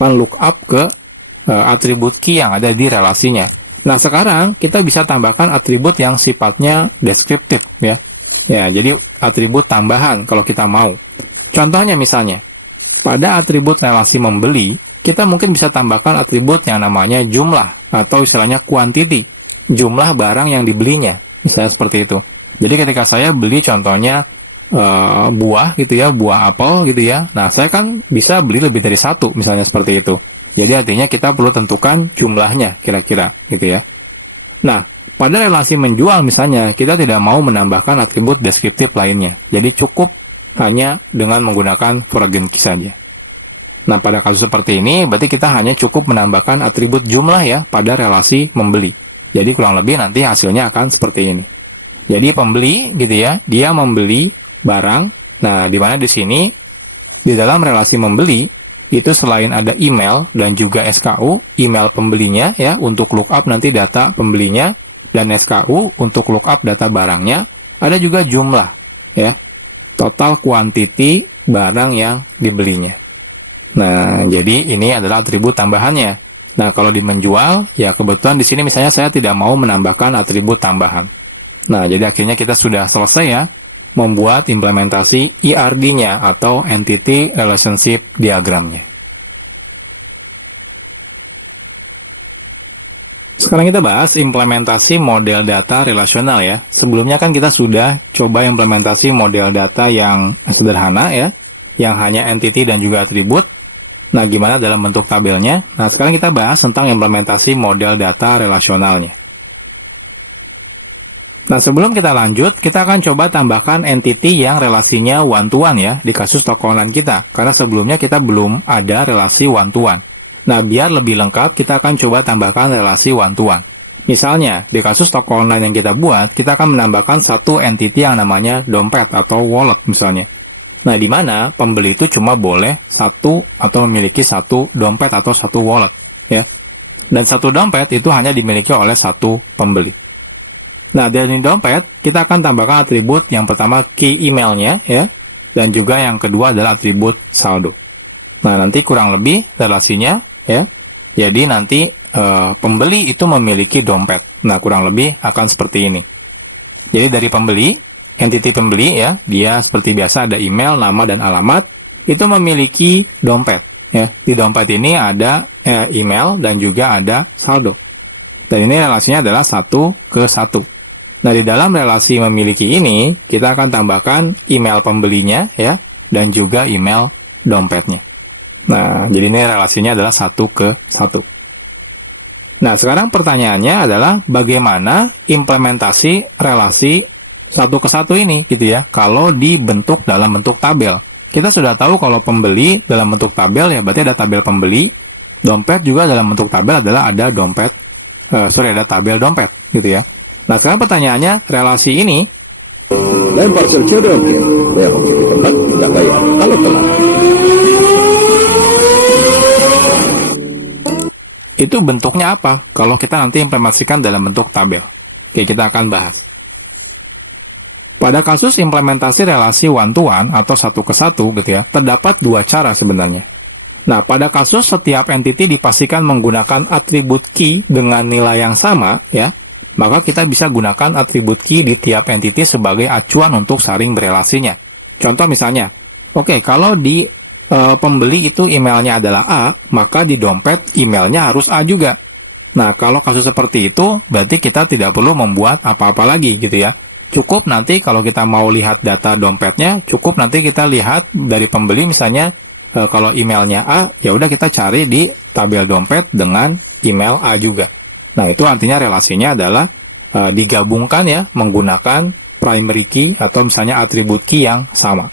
lookup ke atribut key yang ada di relasinya. Nah, sekarang kita bisa tambahkan atribut yang sifatnya deskriptif ya. Ya, jadi atribut tambahan kalau kita mau. Contohnya misalnya, pada atribut relasi membeli, kita mungkin bisa tambahkan atribut yang namanya jumlah atau istilahnya quantity, jumlah barang yang dibelinya. Misalnya seperti itu. Jadi ketika saya beli contohnya buah gitu ya, buah apel gitu ya. Nah, saya kan bisa beli lebih dari satu misalnya seperti itu. Jadi artinya kita perlu tentukan jumlahnya kira-kira gitu ya. Nah, pada relasi menjual misalnya, kita tidak mau menambahkan atribut deskriptif lainnya. Jadi cukup hanya dengan menggunakan foreign key saja. Nah, pada kasus seperti ini, berarti kita hanya cukup menambahkan atribut jumlah ya pada relasi membeli. Jadi kurang lebih nanti hasilnya akan seperti ini. Jadi pembeli gitu ya, dia membeli barang. Nah, di mana di sini, di dalam relasi membeli, itu selain ada email dan juga SKU, email pembelinya ya untuk lookup nanti data pembelinya, dan SKU untuk lookup data barangnya, ada juga jumlah ya, total quantity barang yang dibelinya. Nah, jadi ini adalah atribut tambahannya. Nah, kalau di menjual, ya kebetulan di sini misalnya saya tidak mau menambahkan atribut tambahan. Nah, jadi akhirnya kita sudah selesai ya, membuat implementasi ERD-nya atau Entity Relationship Diagramnya. Sekarang kita bahas implementasi model data relasional ya. Sebelumnya kan kita sudah coba implementasi model data yang sederhana ya, yang hanya entity dan juga atribut. Nah, gimana dalam bentuk tabelnya? Nah, sekarang kita bahas tentang implementasi model data relasionalnya. Nah, sebelum kita lanjut, kita akan coba tambahkan entity yang relasinya one-to-one ya, di kasus toko online kita. Karena sebelumnya kita belum ada relasi one-to-one. Nah, biar lebih lengkap, kita akan coba tambahkan relasi one-to-one. Misalnya, di kasus toko online yang kita buat, kita akan menambahkan satu entity yang namanya dompet atau wallet misalnya. Nah, di mana pembeli itu cuma boleh satu atau memiliki satu dompet atau satu wallet ya. Dan satu dompet itu hanya dimiliki oleh satu pembeli. Nah, dari dompet, kita akan tambahkan atribut yang pertama key emailnya ya, dan juga yang kedua adalah atribut saldo. Nah, nanti kurang lebih relasinya ya, jadi nanti pembeli itu memiliki dompet. Nah, kurang lebih akan seperti ini. Jadi dari pembeli, entity pembeli ya, dia seperti biasa ada email, nama, dan alamat, itu memiliki dompet ya. Di dompet ini ada email dan juga ada saldo. Dan ini relasinya adalah 1:1. Nah, di dalam relasi memiliki ini, kita akan tambahkan email pembelinya ya, dan juga email dompetnya. Nah, jadi ini relasinya adalah 1:1. Nah, sekarang pertanyaannya adalah bagaimana implementasi relasi 1:1 ini gitu ya, kalau dibentuk dalam bentuk tabel. Kita sudah tahu kalau pembeli dalam bentuk tabel ya, berarti ada tabel pembeli. Dompet juga dalam bentuk tabel adalah ada dompet, ada tabel dompet gitu ya. Nah, sekarang pertanyaannya, relasi ini lempar secara oke, bayar oke di tempat, tidak bayar kalau telat. itu bentuknya apa kalau kita nanti implementasikan dalam bentuk tabel. Oke, kita akan bahas. Pada kasus implementasi relasi one-to-one atau 1:1 gitu ya, terdapat dua cara sebenarnya. Nah, pada kasus setiap entity dipastikan menggunakan atribut key dengan nilai yang sama ya, maka kita bisa gunakan atribut key di tiap entity sebagai acuan untuk saling berelasinya. Contoh misalnya, oke, kalau di pembeli itu emailnya adalah A, maka di dompet emailnya harus A juga. Nah, kalau kasus seperti itu, berarti kita tidak perlu membuat apa-apa lagi gitu ya. Cukup nanti kalau kita mau lihat data dompetnya, cukup nanti kita lihat dari pembeli misalnya, kalau emailnya A, ya udah kita cari di tabel dompet dengan email A juga. Nah, itu artinya relasinya adalah digabungkan ya, menggunakan primary key atau misalnya atribut key yang sama.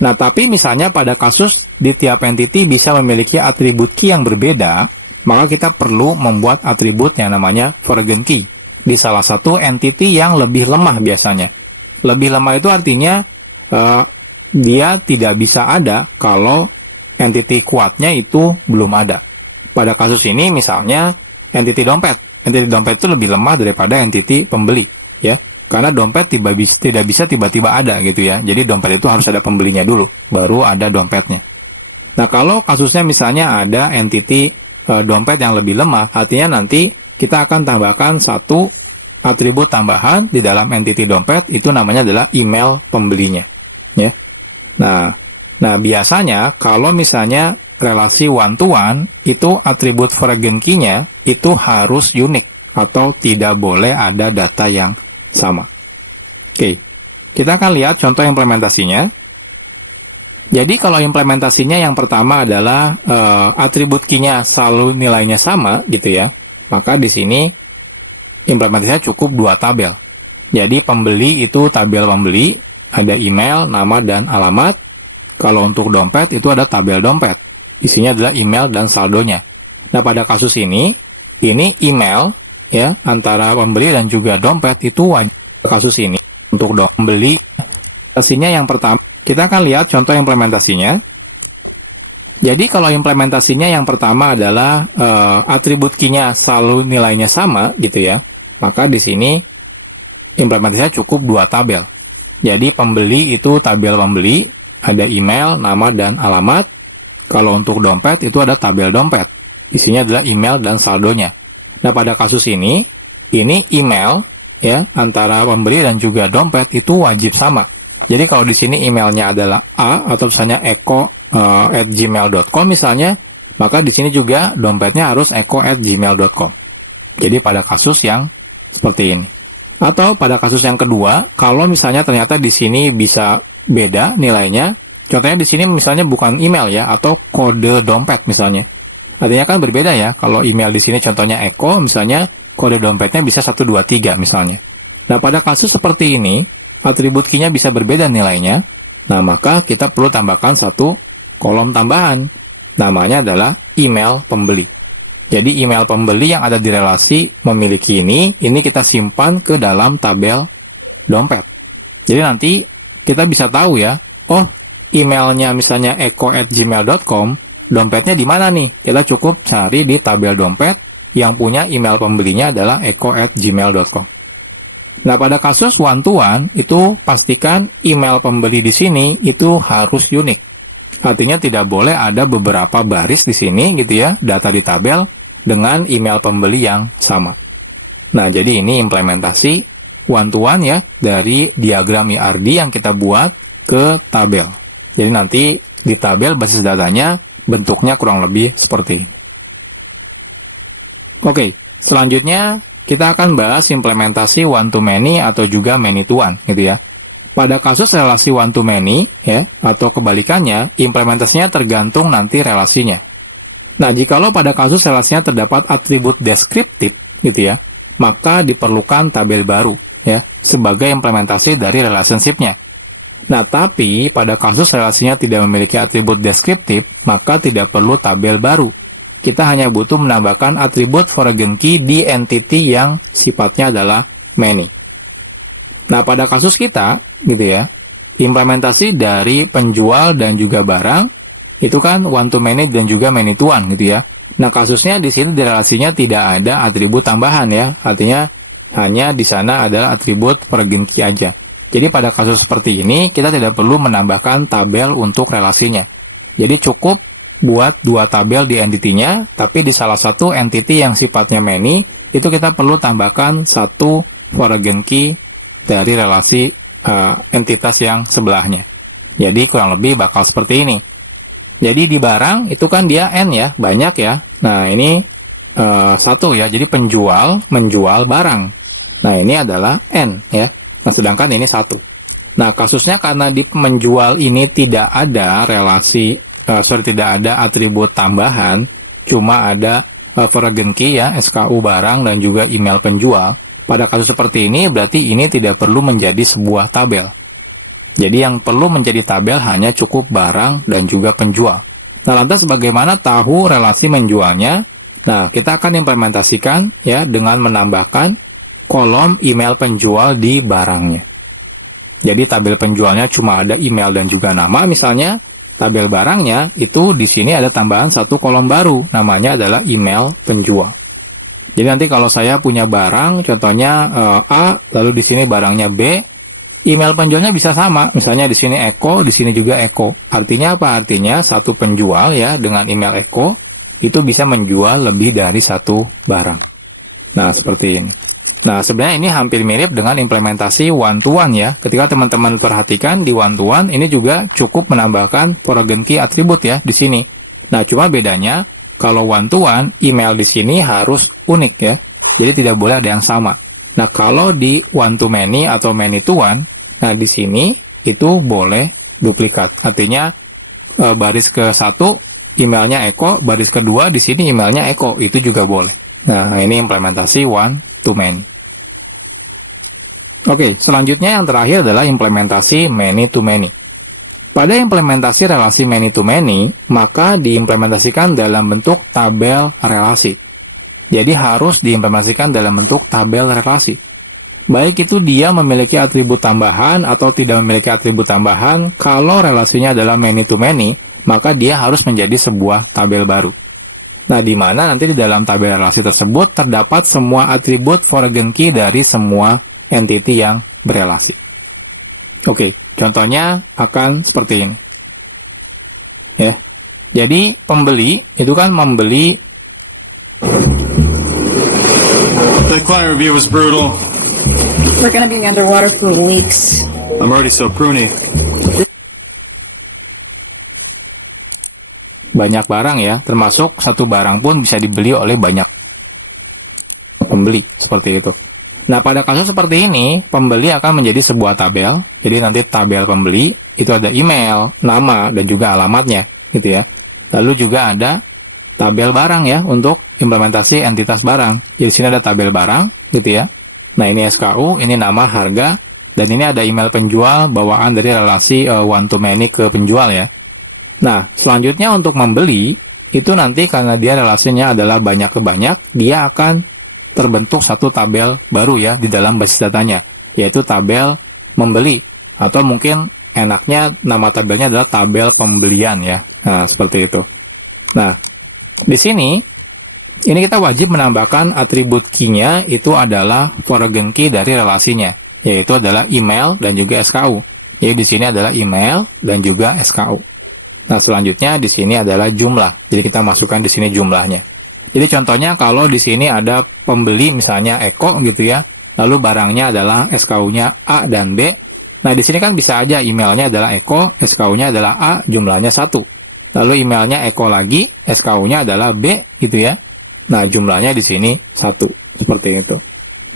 Nah, tapi misalnya pada kasus di tiap entity bisa memiliki atribut key yang berbeda, maka kita perlu membuat atribut yang namanya foreign key di salah satu entity yang lebih lemah biasanya. Lebih lemah itu artinya dia tidak bisa ada kalau entity kuatnya itu belum ada. Pada kasus ini misalnya entity dompet. Entity dompet itu lebih lemah daripada entity pembeli, ya. Karena dompet tidak bisa tiba-tiba ada gitu ya. Jadi dompet itu harus ada pembelinya dulu, baru ada dompetnya. Nah, kalau kasusnya misalnya ada entity dompet yang lebih lemah, artinya nanti kita akan tambahkan satu atribut tambahan di dalam entity dompet, itu namanya adalah email pembelinya. Ya. Nah, biasanya kalau misalnya relasi one-to-one, itu atribut foreign key-nya itu harus unik atau tidak boleh ada data yang sama. Oke, kita akan lihat contoh implementasinya. Jadi kalau implementasinya yang pertama adalah atribut key-nya selalu nilainya sama gitu ya, maka di sini implementasinya cukup 2 tabel. Jadi pembeli itu tabel pembeli, ada email, nama, dan alamat. Kalau untuk dompet itu ada tabel dompet, isinya adalah email dan saldonya. Nah, pada kasus ini email ya antara pembeli dan juga dompet itu wajib. Kasus ini untuk pembeli, implementasinya yang pertama, kita akan lihat contoh implementasinya. Jadi kalau implementasinya yang pertama adalah atribut key-nya selalu nilainya sama gitu ya, maka di sini implementasinya cukup 2 tabel. Jadi pembeli itu tabel pembeli, ada email, nama, dan alamat. Kalau untuk dompet itu ada tabel dompet, isinya adalah email dan saldonya. Nah, pada kasus ini email ya antara pembeli dan juga dompet itu wajib sama. Jadi kalau di sini emailnya adalah A atau misalnya eko@gmail.com misalnya, maka di sini juga dompetnya harus eko@gmail.com. Jadi pada kasus yang seperti ini. Atau pada kasus yang kedua, kalau misalnya ternyata di sini bisa beda nilainya, contohnya di sini misalnya bukan email ya, atau kode dompet misalnya. Artinya kan berbeda ya, kalau email di sini contohnya eko, misalnya kode dompetnya bisa 123 misalnya. Nah, pada kasus seperti ini, atribut key-nya bisa berbeda nilainya. Nah, maka kita perlu tambahkan satu kolom tambahan. Namanya adalah email pembeli. Jadi email pembeli yang ada di relasi memiliki ini kita simpan ke dalam tabel dompet. Jadi nanti kita bisa tahu ya, oh emailnya misalnya eko@gmail.com, dompetnya di mana nih? Kita cukup cari di tabel dompet yang punya email pembelinya adalah eko@gmail.com. Nah, pada kasus one-to-one, itu pastikan email pembeli di sini itu harus unik. Artinya tidak boleh ada beberapa baris di sini gitu ya, data di tabel dengan email pembeli yang sama. Nah, jadi ini implementasi one-to-one ya, dari diagram IRD yang kita buat ke tabel. Jadi nanti di tabel basis datanya bentuknya kurang lebih seperti ini. Oke, selanjutnya kita akan bahas implementasi one-to-many atau juga many-to-one gitu ya. Pada kasus relasi one-to-many ya, atau kebalikannya, implementasinya tergantung nanti relasinya. Nah, jikalau pada kasus relasinya terdapat atribut deskriptif gitu ya, maka diperlukan tabel baru ya, sebagai implementasi dari relationship-nya. Nah, tapi pada kasus relasinya tidak memiliki atribut deskriptif, maka tidak perlu tabel baru. Kita hanya butuh menambahkan atribut foreign key di entity yang sifatnya adalah many. Nah, pada kasus kita, gitu ya, implementasi dari penjual dan juga barang, itu kan one-to-many dan juga many-to-one, gitu ya. Nah, kasusnya di sini di relasinya tidak ada atribut tambahan ya, artinya hanya di sana adalah atribut foreign key aja. Jadi pada kasus seperti ini, kita tidak perlu menambahkan tabel untuk relasinya. Jadi cukup buat 2 tabel di entity-nya, tapi di salah satu entity yang sifatnya many, itu kita perlu tambahkan satu foreign key dari relasi entitas yang sebelahnya. Jadi kurang lebih bakal seperti ini. Jadi di barang itu kan dia N ya, banyak ya. Nah, ini 1 ya, jadi penjual menjual barang. Nah, ini adalah N ya. Nah, sedangkan ini 1. Nah, kasusnya karena di menjual ini tidak ada relasi tidak ada atribut tambahan, cuma ada foreign key ya, SKU barang dan juga email penjual. Pada kasus seperti ini berarti ini tidak perlu menjadi sebuah tabel. Jadi yang perlu menjadi tabel hanya cukup barang dan juga penjual. Nah, lantas bagaimana tahu relasi menjualnya? Nah, kita akan implementasikan ya dengan menambahkan kolom email penjual di barangnya. Jadi tabel penjualnya cuma ada email dan juga nama misalnya. Tabel barangnya itu di sini ada tambahan 1 kolom baru, namanya adalah email penjual. Jadi nanti kalau saya punya barang, contohnya A, lalu di sini barangnya B, email penjualnya bisa sama. Misalnya di sini Eko, di sini juga Eko. Artinya apa? Artinya satu penjual ya dengan email Eko itu bisa menjual lebih dari satu barang. Nah, seperti ini. Nah, sebenarnya ini hampir mirip dengan implementasi one-to-one ya. Ketika teman-teman perhatikan di one-to-one, ini juga cukup menambahkan foreign key atribut ya di sini. Nah, cuma bedanya kalau one-to-one, email di sini harus unik ya. Jadi tidak boleh ada yang sama. Nah, kalau di one-to-many atau many-to-one, nah di sini itu boleh duplikat. Artinya baris ke-1 emailnya Eko, baris kedua di sini emailnya Eko, itu juga boleh. Nah, ini implementasi one-to-many. Oke, selanjutnya yang terakhir adalah implementasi many-to-many. Pada implementasi relasi many-to-many, maka diimplementasikan dalam bentuk tabel relasi. Jadi harus diimplementasikan dalam bentuk tabel relasi. Baik itu dia memiliki atribut tambahan atau tidak memiliki atribut tambahan, kalau relasinya adalah many-to-many, maka dia harus menjadi sebuah tabel baru. Nah, di mana nanti di dalam tabel relasi tersebut terdapat semua atribut foreign key dari semua entity yang berelasi. Oke, contohnya akan seperti ini. Ya. Jadi pembeli itu kan membeli. The client review was brutal. We're going to be underwater for weeks. I'm already so pruny. Banyak barang ya, termasuk satu barang pun bisa dibeli oleh banyak pembeli, seperti itu. Nah, pada kasus seperti ini, pembeli akan menjadi sebuah tabel. Jadi nanti tabel pembeli itu ada email, nama, dan juga alamatnya, gitu ya. Lalu juga ada tabel barang ya untuk implementasi entitas barang. Jadi sini ada tabel barang, gitu ya. Nah, ini SKU, ini nama, harga, dan ini ada email penjual bawaan dari relasi one-to-many ke penjual ya. Nah, selanjutnya untuk membeli, itu nanti karena dia relasinya adalah banyak ke banyak, dia akan terbentuk satu tabel baru ya di dalam basis datanya, yaitu tabel membeli. Atau mungkin enaknya nama tabelnya adalah tabel pembelian ya. Nah, seperti itu. Nah, di sini, ini kita wajib menambahkan atribut key-nya itu adalah foreign key dari relasinya, yaitu adalah email dan juga SKU. Jadi di sini adalah email dan juga SKU. Nah, selanjutnya di sini adalah jumlah. Jadi kita masukkan di sini jumlahnya. Jadi contohnya kalau di sini ada pembeli misalnya Eko gitu ya, lalu barangnya adalah SKU-nya A dan B. Nah, di sini kan bisa aja emailnya adalah Eko, SKU-nya adalah A, jumlahnya 1. Lalu emailnya Eko lagi, SKU-nya adalah B gitu ya. Nah, jumlahnya di sini 1. Seperti itu.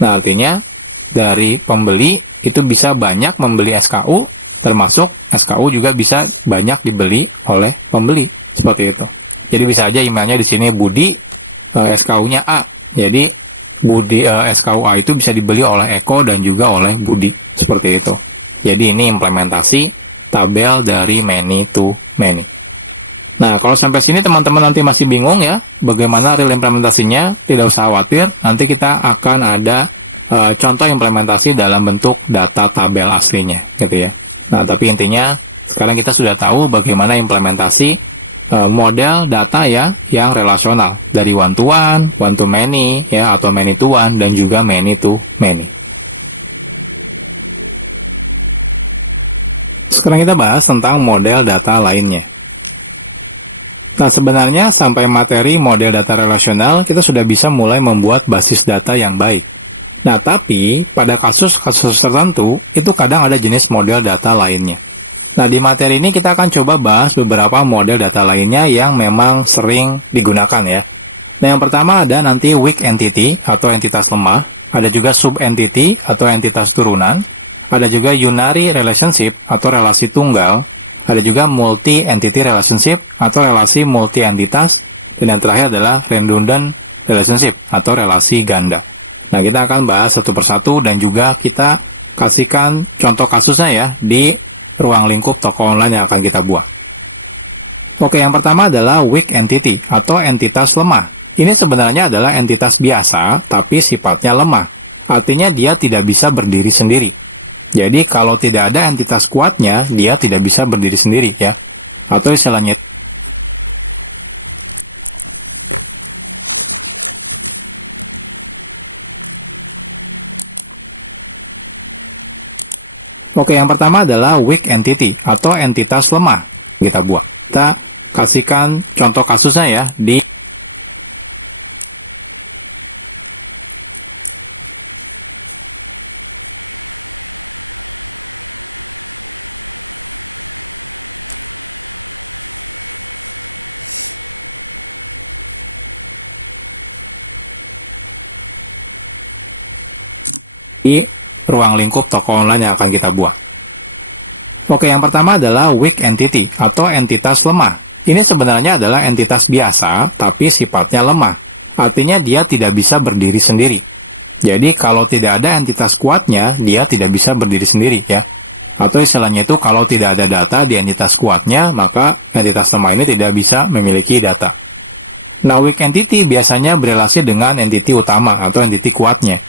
Nah, artinya dari pembeli itu bisa banyak membeli SKU, termasuk SKU juga bisa banyak dibeli oleh pembeli. Seperti itu. Jadi bisa aja emailnya di sini Budi, SKU-nya A. Jadi Budi SKU A itu bisa dibeli oleh Eko dan juga oleh Budi. Seperti itu. Jadi ini implementasi tabel dari many to many. Nah, kalau sampai sini teman-teman nanti masih bingung ya, bagaimana real implementasinya, tidak usah khawatir. Nanti kita akan ada contoh implementasi dalam bentuk data tabel aslinya, gitu ya. Nah, tapi intinya sekarang kita sudah tahu bagaimana implementasi model data ya yang relasional dari one-to-one, one-to-many ya atau many-to-one dan juga many-to-many. Sekarang kita bahas tentang model data lainnya. Nah, sebenarnya sampai materi model data relasional kita sudah bisa mulai membuat basis data yang baik. Nah, tapi pada kasus-kasus tertentu, itu kadang ada jenis model data lainnya. Nah, di materi ini kita akan coba bahas beberapa model data lainnya yang memang sering digunakan ya. Nah, yang pertama ada nanti weak entity atau entitas lemah, ada juga sub-entity atau entitas turunan, ada juga unary relationship atau relasi tunggal, ada juga multi-entity relationship atau relasi multi-entitas, dan yang terakhir adalah redundant relationship atau relasi ganda. Nah, kita akan bahas satu persatu dan juga kita kasihkan contoh kasusnya ya di ruang lingkup toko online yang akan kita buat. Oke, yang pertama adalah weak entity atau entitas lemah. Ini sebenarnya adalah entitas biasa tapi sifatnya lemah. Artinya dia tidak bisa berdiri sendiri. Jadi kalau tidak ada entitas kuatnya, dia tidak bisa berdiri sendiri ya. Atau istilahnya Oke, yang pertama adalah weak entity atau entitas lemah. Kita buat. Kita kasihkan contoh kasusnya ya di ruang lingkup toko online yang akan kita buat. Oke, yang pertama adalah weak entity atau entitas lemah. Ini sebenarnya adalah entitas biasa, tapi sifatnya lemah. Artinya dia tidak bisa berdiri sendiri. Jadi kalau tidak ada entitas kuatnya, dia tidak bisa berdiri sendiri ya. Atau istilahnya itu kalau tidak ada data di entitas kuatnya, maka entitas lemah ini tidak bisa memiliki data. Nah, weak entity biasanya berelasi dengan entity utama atau entity kuatnya.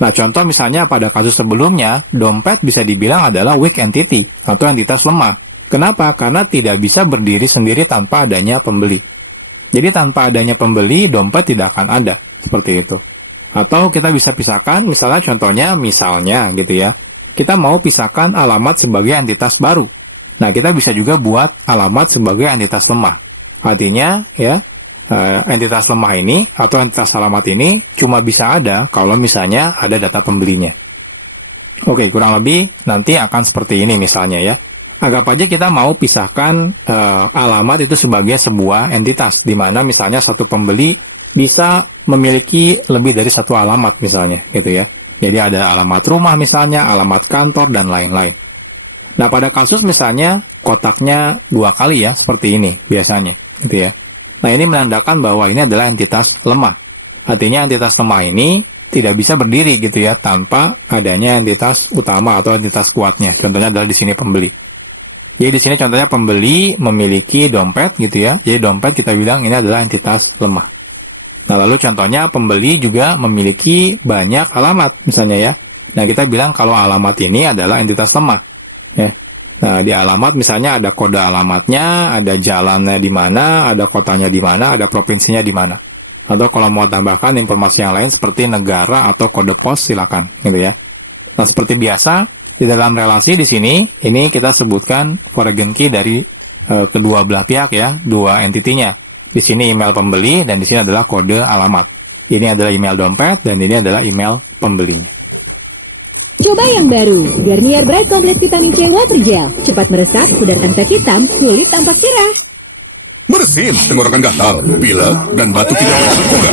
Nah, contoh misalnya pada kasus sebelumnya, dompet bisa dibilang adalah weak entity atau entitas lemah. Kenapa? Karena tidak bisa berdiri sendiri tanpa adanya pembeli. Jadi tanpa adanya pembeli, dompet tidak akan ada. Seperti itu. Atau kita bisa pisahkan, misalnya gitu ya. Kita mau pisahkan alamat sebagai entitas baru. Nah, kita bisa juga buat alamat sebagai entitas lemah. Artinya, ya, entitas lemah ini atau entitas alamat ini cuma bisa ada kalau misalnya ada data pembelinya. Oke, kurang lebih nanti akan seperti ini misalnya ya. Anggap aja kita mau pisahkan alamat itu sebagai sebuah entitas, di mana misalnya satu pembeli bisa memiliki lebih dari satu alamat misalnya, gitu ya. Jadi ada alamat rumah misalnya, alamat kantor, dan lain-lain. Nah, pada kasus misalnya kotaknya 2 kali ya, seperti ini biasanya, gitu ya. Nah, ini menandakan bahwa ini adalah entitas lemah. Artinya entitas lemah ini tidak bisa berdiri gitu ya, tanpa adanya entitas utama atau entitas kuatnya. Contohnya adalah di sini pembeli. Jadi di sini contohnya pembeli memiliki dompet gitu ya. Jadi dompet kita bilang ini adalah entitas lemah. Nah, lalu contohnya pembeli juga memiliki banyak alamat misalnya ya. Nah, kita bilang kalau alamat ini adalah entitas lemah ya. Nah, di alamat misalnya ada kode alamatnya, ada jalannya di mana, ada kotanya di mana, ada provinsinya di mana. Atau kalau mau tambahkan informasi yang lain seperti negara atau kode pos, silakan gitu ya. Nah, seperti biasa di dalam relasi di sini, ini kita sebutkan foreign key dari kedua belah pihak ya, dua entitinya. Di sini email pembeli dan di sini adalah kode alamat. Ini adalah email dompet dan ini adalah email pembelinya. Coba yang baru, Garnier Bright Complete Vitamin C Water Gel. Cepat meresap, pudar tanpa hitam, kulit tampak cerah. Bersin tenggorokan gatal, pilek, dan batuk tidak masuk juga.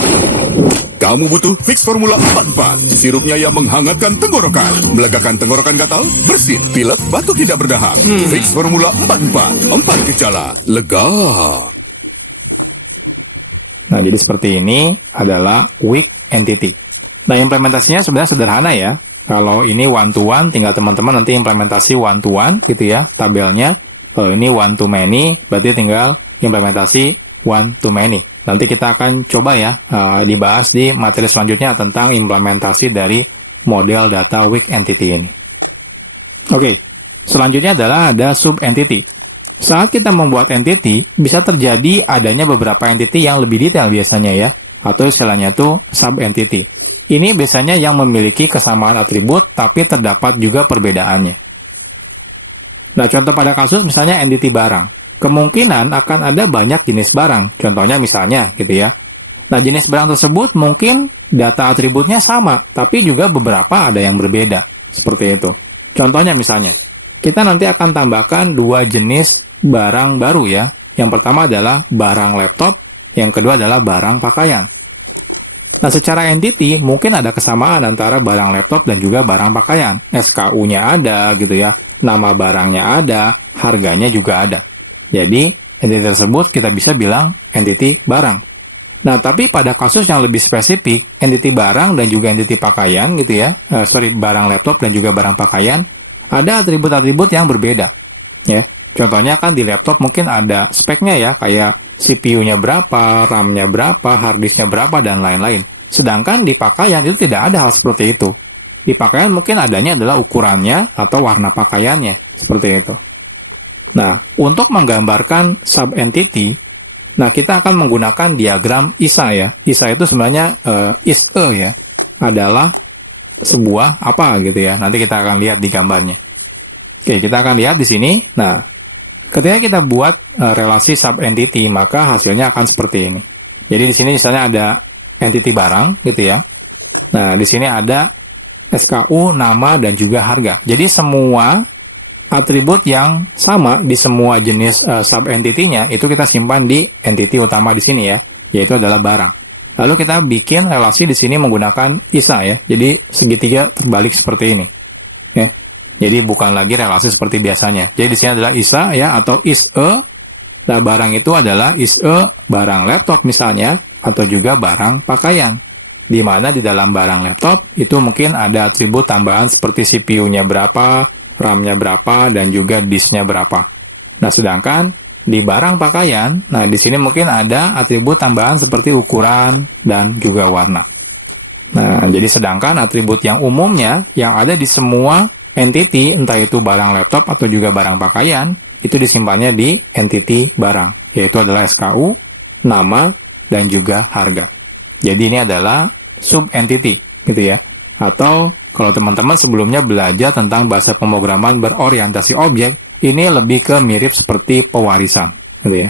Kamu butuh Fix Formula 44. Sirupnya yang menghangatkan tenggorokan, melegakan tenggorokan gatal, bersin, pilek, batuk tidak berdahak. Fix Formula 44, 4 gejala, lega. Nah, jadi seperti ini adalah weak entity. Nah, implementasinya sebenarnya sederhana ya. Kalau ini one to one, tinggal teman-teman nanti implementasi one to one gitu ya, tabelnya. Kalau ini one to many, berarti tinggal implementasi one to many. Nanti kita akan coba ya, dibahas di materi selanjutnya tentang implementasi dari model data weak entity ini. Oke, selanjutnya adalah ada sub entity. Saat kita membuat entity, bisa terjadi adanya beberapa entity yang lebih detail biasanya ya, atau istilahnya itu sub entity. Ini biasanya yang memiliki kesamaan atribut, tapi terdapat juga perbedaannya. Nah, contoh pada kasus misalnya entity barang. Kemungkinan akan ada banyak jenis barang. Contohnya misalnya gitu ya. Nah, jenis barang tersebut mungkin data atributnya sama, tapi juga beberapa ada yang berbeda. Seperti itu. Contohnya misalnya, kita nanti akan tambahkan 2 jenis barang baru ya. Yang pertama adalah barang laptop, yang kedua adalah barang pakaian. Nah, secara entity mungkin ada kesamaan antara barang laptop dan juga barang pakaian. SKU-nya ada gitu ya, nama barangnya ada, harganya juga ada. Jadi, entity tersebut kita bisa bilang entity barang. Nah, tapi pada kasus yang lebih spesifik, entity barang dan juga entity pakaian gitu ya, barang laptop dan juga barang pakaian, ada atribut-atribut yang berbeda. Ya, contohnya kan di laptop mungkin ada speknya ya, kayak CPU-nya berapa, RAM-nya berapa, hard disk-nya berapa, dan lain-lain. Sedangkan di pakaian itu tidak ada hal seperti itu. Di pakaian mungkin adanya adalah ukurannya atau warna pakaiannya, seperti itu. Nah, untuk menggambarkan sub-entity, nah kita akan menggunakan diagram ISA ya. ISA itu sebenarnya ISE ya, adalah sebuah apa gitu ya. Nanti kita akan lihat di gambarnya. Oke, kita akan lihat di sini. Nah, ketika kita buat relasi sub entity, maka hasilnya akan seperti ini. Jadi di sini misalnya ada entity barang gitu ya. Nah, di sini ada SKU, nama, dan juga harga. Jadi semua atribut yang sama di semua jenis sub entity-nya itu kita simpan di entity utama di sini ya, yaitu adalah barang. Lalu kita bikin relasi di sini menggunakan ISA ya. Jadi segitiga terbalik seperti ini. Ya. Jadi bukan lagi relasi seperti biasanya. Jadi di sini adalah ISA ya atau ISE. Nah, barang itu adalah ISE barang laptop misalnya atau juga barang pakaian. Di mana di dalam barang laptop itu mungkin ada atribut tambahan seperti CPU-nya berapa, RAM-nya berapa, dan juga disk-nya berapa. Nah, sedangkan di barang pakaian, nah di sini mungkin ada atribut tambahan seperti ukuran dan juga warna. Nah, jadi sedangkan atribut yang umumnya yang ada di semua entity, entah itu barang laptop atau juga barang pakaian, itu disimpannya di entity barang, yaitu adalah SKU, nama, dan juga harga. Jadi ini adalah sub entity, gitu ya. Atau kalau teman-teman sebelumnya belajar tentang bahasa pemrograman berorientasi objek, ini lebih ke mirip seperti pewarisan, gitu ya.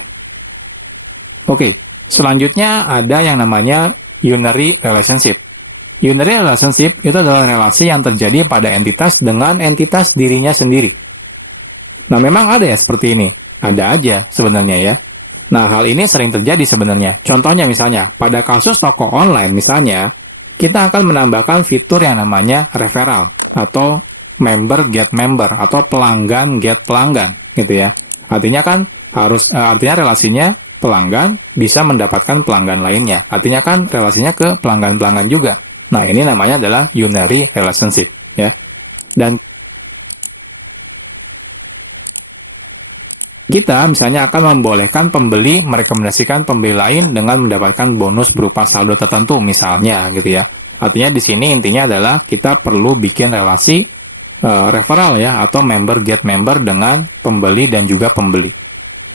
Oke, selanjutnya ada yang namanya unary relationship. Unary relationship itu adalah relasi yang terjadi pada entitas dengan entitas dirinya sendiri. Nah, memang ada ya seperti ini. Ada aja sebenarnya ya. Nah, hal ini sering terjadi sebenarnya. Contohnya misalnya, pada kasus toko online misalnya, kita akan menambahkan fitur yang namanya referral atau member get member atau pelanggan get pelanggan gitu ya. Artinya kan artinya relasinya pelanggan bisa mendapatkan pelanggan lainnya. Artinya kan relasinya ke pelanggan-pelanggan juga. Nah, ini namanya adalah unary relationship ya. Dan kita misalnya akan membolehkan pembeli merekomendasikan pembeli lain dengan mendapatkan bonus berupa saldo tertentu misalnya gitu ya. Artinya di sini intinya adalah kita perlu bikin relasi referral ya atau member get member dengan pembeli dan juga pembeli.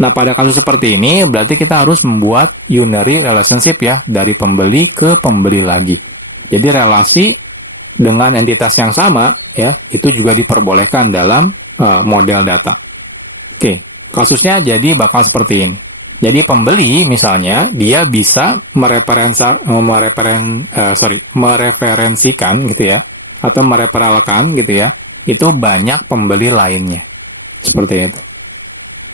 Nah, pada kasus seperti ini berarti kita harus membuat unary relationship ya dari pembeli ke pembeli lagi. Jadi relasi dengan entitas yang sama ya itu juga diperbolehkan dalam model data. Oke. Kasusnya jadi bakal seperti ini. Jadi pembeli misalnya dia bisa mereferensikan gitu ya atau mereferalkan gitu ya itu banyak pembeli lainnya. Seperti itu.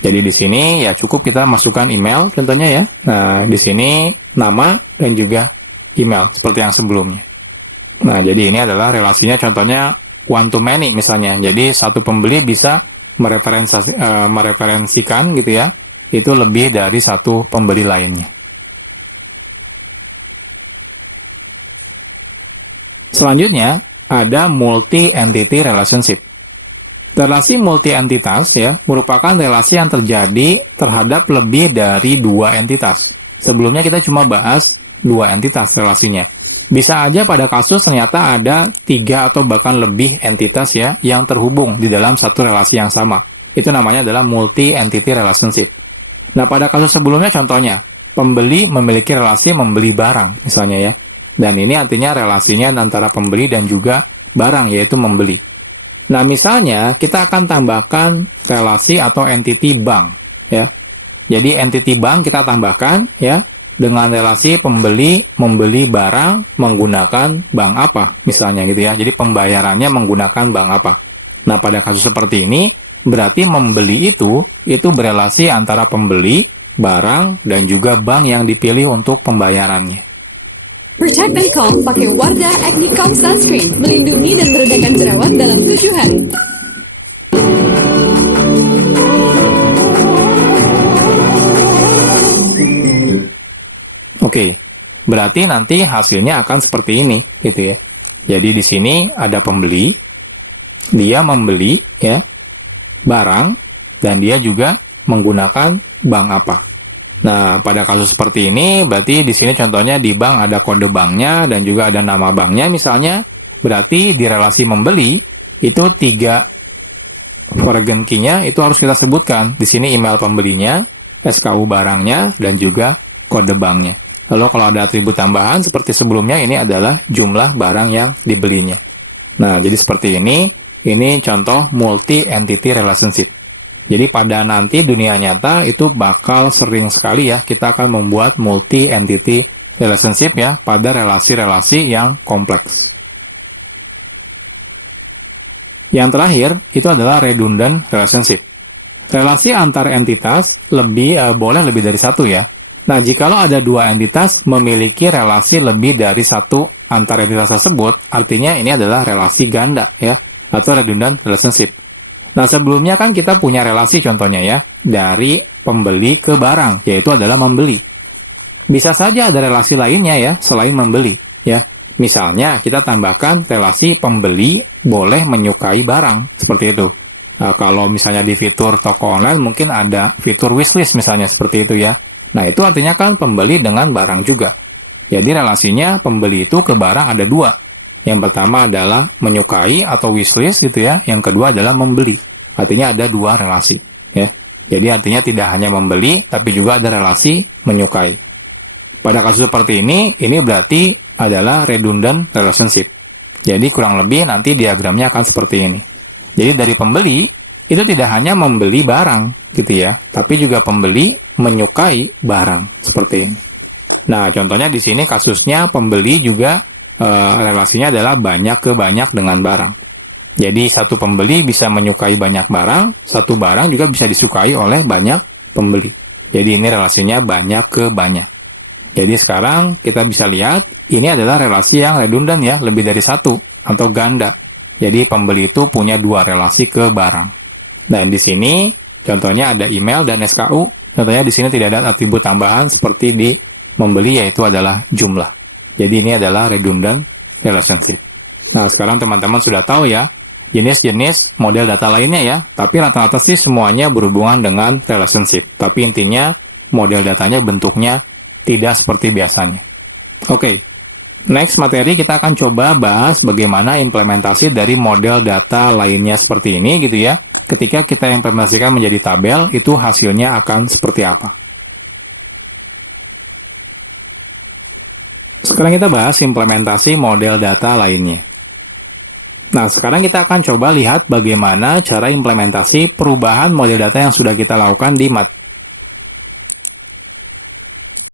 Jadi di sini ya cukup kita masukkan email contohnya ya. Nah, di sini nama dan juga email seperti yang sebelumnya. Nah, jadi ini adalah relasinya contohnya one to many misalnya. Jadi satu pembeli bisa mereferensikan gitu ya, itu lebih dari satu pembeli lainnya. Selanjutnya, ada multi-entity relationship. Relasi multi-entitas ya, merupakan relasi yang terjadi terhadap lebih dari dua entitas. Sebelumnya kita cuma bahas dua entitas relasinya. Bisa aja pada kasus ternyata ada 3 atau bahkan lebih entitas ya yang terhubung di dalam satu relasi yang sama. Itu namanya adalah multi-entity relationship. Nah, pada kasus sebelumnya contohnya, pembeli memiliki relasi membeli barang misalnya ya. Dan ini artinya relasinya antara pembeli dan juga barang yaitu membeli. Nah, misalnya kita akan tambahkan relasi atau entity bank ya. Jadi entity bank kita tambahkan ya dengan relasi pembeli membeli barang menggunakan bank apa misalnya gitu ya. Jadi pembayarannya menggunakan bank apa. Nah, pada kasus seperti ini berarti membeli itu berelasi antara pembeli, barang, dan juga bank yang dipilih untuk pembayarannya. Protect and Calm pakai Wardah Acne Calm Sunscreen, melindungi dan meredakan jerawat dalam 7 hari. Oke, berarti nanti hasilnya akan seperti ini, gitu ya. Jadi di sini ada pembeli, dia membeli ya barang dan dia juga menggunakan bank apa. Nah, pada kasus seperti ini berarti di sini contohnya di bank ada kode banknya dan juga ada nama banknya misalnya. Berarti di relasi membeli itu 3 foreign key-nya itu harus kita sebutkan. Di sini email pembelinya, SKU barangnya dan juga kode banknya. Lalu kalau ada atribut tambahan seperti sebelumnya ini adalah jumlah barang yang dibelinya. Nah, jadi seperti ini Ini contoh multi-entity relationship. Jadi pada nanti dunia nyata itu bakal sering sekali ya kita akan membuat multi-entity relationship ya pada relasi-relasi yang kompleks. Yang terakhir itu adalah redundant relationship. Relasi antar entitas boleh lebih dari satu ya. Nah, jikalau ada dua entitas memiliki relasi lebih dari satu antar entitas tersebut, artinya ini adalah relasi ganda ya atau redundant relationship. Nah, sebelumnya kan kita punya relasi contohnya ya, dari pembeli ke barang, yaitu adalah membeli. Bisa saja ada relasi lainnya ya, selain membeli ya. Misalnya, kita tambahkan relasi pembeli boleh menyukai barang, seperti itu. Nah, kalau misalnya di fitur toko online mungkin ada fitur wishlist misalnya, seperti itu ya. Nah, itu artinya kan pembeli dengan barang juga. Jadi relasinya pembeli itu ke barang ada dua. Yang pertama adalah menyukai atau wishlist gitu ya. Yang kedua adalah membeli. Artinya ada dua relasi ya. Jadi artinya tidak hanya membeli tapi juga ada relasi menyukai. Pada kasus seperti ini berarti adalah redundant relationship. Jadi kurang lebih nanti diagramnya akan seperti ini. Jadi dari pembeli itu tidak hanya membeli barang gitu ya, tapi juga pembeli menyukai barang seperti ini. Nah, contohnya di sini kasusnya pembeli juga relasinya adalah banyak ke banyak dengan barang. Jadi satu pembeli bisa menyukai banyak barang, satu barang juga bisa disukai oleh banyak pembeli. Jadi ini relasinya banyak ke banyak. Jadi sekarang kita bisa lihat ini adalah relasi yang redundant ya, lebih dari satu atau ganda. Jadi pembeli itu punya dua relasi ke barang. Dan di sini contohnya ada email dan SKU. Contohnya di sini tidak ada atribut tambahan seperti di membeli yaitu adalah jumlah. Jadi ini adalah redundant relationship. Nah, sekarang teman-teman sudah tahu ya jenis-jenis model data lainnya ya. Tapi rata-rata sih semuanya berhubungan dengan relationship. Tapi intinya model datanya bentuknya tidak seperti biasanya. Oke, next materi kita akan coba bahas bagaimana implementasi dari model data lainnya seperti ini gitu ya. Ketika kita implementasikan menjadi tabel, itu hasilnya akan seperti apa. Sekarang kita bahas implementasi model data lainnya. Nah, sekarang kita akan coba lihat bagaimana cara implementasi perubahan model data yang sudah kita lakukan di materi